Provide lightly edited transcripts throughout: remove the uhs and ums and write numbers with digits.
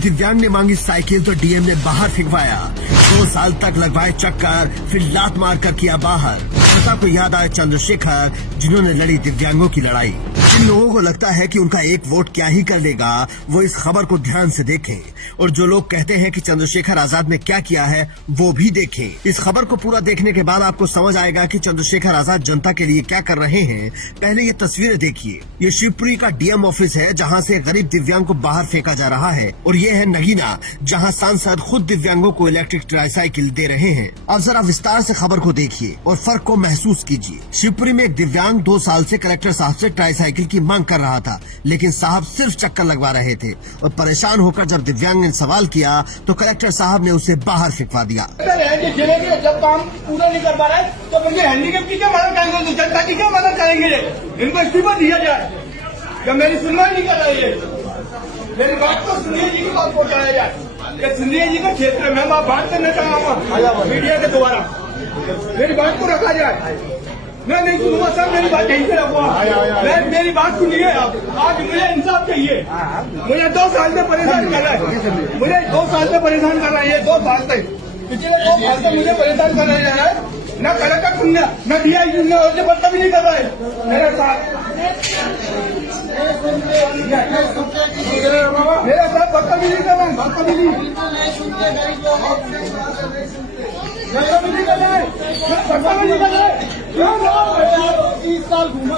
दिव्यांग ने मांगी साइकिल तो डीएम ने बाहर फेंकवाया। 2 साल तक लगवाए चक्कर, फिर लात मार कर किया बाहर। जनता को याद आए चंद्रशेखर, जिन्होंने लड़ी दिव्यांगों की लड़ाई। जिन लोगों को लगता है कि उनका एक वोट क्या ही कर लेगा, वो इस खबर को ध्यान से देखें, और जो लोग कहते हैं कि चंद्रशेखर आजाद ने क्या किया है वो भी देखें। इस खबर को पूरा देखने के बाद आपको समझ आएगा कि चंद्रशेखर आजाद जनता के लिए क्या कर रहे हैं। पहले ये तस्वीरें देखिए। ये शिवपुरी का डीएम ऑफिस है, जहां से गरीब दिव्यांग को बाहर फेंका जा रहा है, और ये है नगीना, जहां सांसद खुद दिव्यांगों को इलेक्ट्रिक ट्राईसाइकिल दे रहे हैं। अब जरा विस्तार से खबर को देखिए और फर्क को महसूस कीजिए। शिवपुरी में एक दिव्यांग 2 साल से कलेक्टर साहब से ट्राईसाइकिल की मांग कर रहा था, लेकिन साहब सिर्फ चक्कर लगवा रहे थे, और परेशान होकर जब दिव्यांग ने सवाल किया तो कलेक्टर साहब ने उसे बाहर फेंकवा दिया। जब काम पूरा नहीं कर पा रहा है तो फिर हैंडीकैप की क्या मदद करेंगे, जनता की क्या मदद करेंगे? इनको इस्तीफा दिया जाए। जब मेरी सुनवाई नहीं कर रही है, मेरी बात को सिंधिया जी की बात पहुँचाया जाए। सिंधिया जी के क्षेत्र में मैं बात करना चाहूँगा मीडिया के द्वारा, मेरी बात को रखा जाए। मैं नहीं सुनूंगा सर, मेरी बात यहीं से रखूंगा। मेरी बात सुनिए आप। आज मुझे इंसाफ चाहिए। मुझे 2 साल से परेशान कर रहा है, मुझे 2 साल से परेशान कर रहा है। 2 साल से, पिछले 2 साल से मुझे परेशान कर रहा है। न कलेक्टर सुनना, न डीआई सुनना, और जो पत्ता भी नहीं कर रहा है मेरे साथ पत्ता भी नहीं कर रहा है। पत्ता भी नहीं कर रहा है, पत्ता भी नहीं कर रहा है। 30 साल घूमा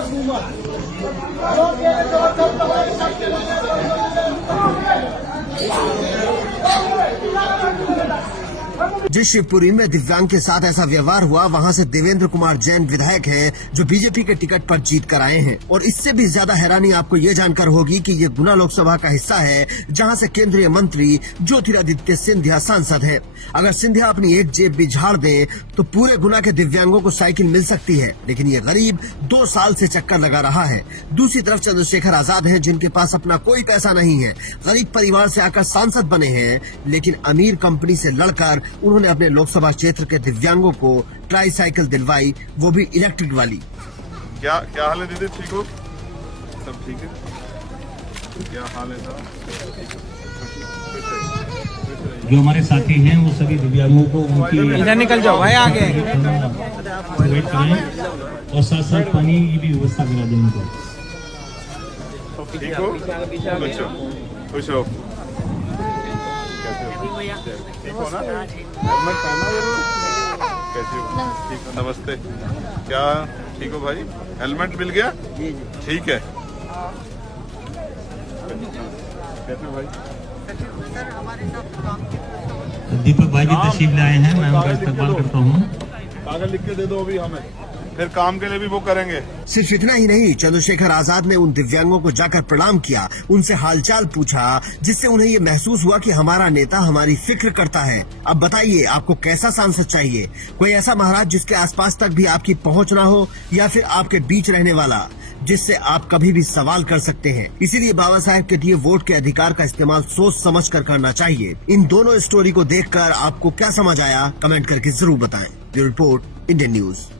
जिस शिवपुरी में दिव्यांग के साथ ऐसा व्यवहार हुआ, वहां से देवेंद्र कुमार जैन विधायक हैं, जो बीजेपी के टिकट पर जीत कर आए हैं। और इससे भी ज्यादा हैरानी आपको ये जानकर होगी कि ये गुना लोकसभा का हिस्सा है, जहां से केंद्रीय मंत्री ज्योतिरादित्य सिंधिया सांसद हैं। अगर सिंधिया अपनी एक जेब भी झाड़ दे तो पूरे गुना के दिव्यांगों को साइकिल मिल सकती है, लेकिन ये गरीब 2 साल से चक्कर लगा रहा है। दूसरी तरफ चंद्रशेखर आजाद हैं, जिनके पास अपना कोई पैसा नहीं है, गरीब परिवार से आकर सांसद बने हैं, लेकिन अमीर कंपनी से लड़कर उन्होंने अपने लोकसभा क्षेत्र के दिव्यांगों को ट्राईसाइकिल दिलवाई, वो भी इलेक्ट्रिक वाली। क्या हाल है दीदी? ठीक हो? सब ठीक है? क्या हाल है साहब? जो हमारे साथी हैं वो सभी दिव्यांगों को उनकी इधर निकल जाओ भाई आगे वेट करें, और साथ साथ पानी की भी व्यवस्था करा दें उनको। ठीक हो? खुश हो? ठीक हो ना? हेलमेट पहना जरूर। कैसे हो? ठीक हो? नमस्ते। क्या ठीक हो भाई? हेलमेट मिल गया? ठीक है। कैसे हो भाई? दीपक भाई जी तशरीफ लाए हैं, मैं उनका इस्तकबाल करता हूँ। कागज लिख के दे दो अभी हमें, फिर काम के लिए भी वो करेंगे। सिर्फ इतना ही नहीं, चंद्रशेखर आजाद ने उन दिव्यांगों को जाकर प्रणाम किया, उनसे हालचाल पूछा, जिससे उन्हें ये महसूस हुआ कि हमारा नेता हमारी फिक्र करता है। अब बताइए, आपको कैसा सांसद चाहिए? कोई ऐसा महाराज जिसके आसपास तक भी आपकी पहुंच ना हो, या फिर आपके बीच रहने वाला जिससे आप कभी भी सवाल कर सकते हैं? इसीलिए बाबा साहेब के दिए वोट के अधिकार का इस्तेमाल सोच समझ कर करना चाहिए। इन दोनों स्टोरी को देखकर आपको क्या समझ आया, कमेंट करके जरूर बताएं। Bureau report, Indian news.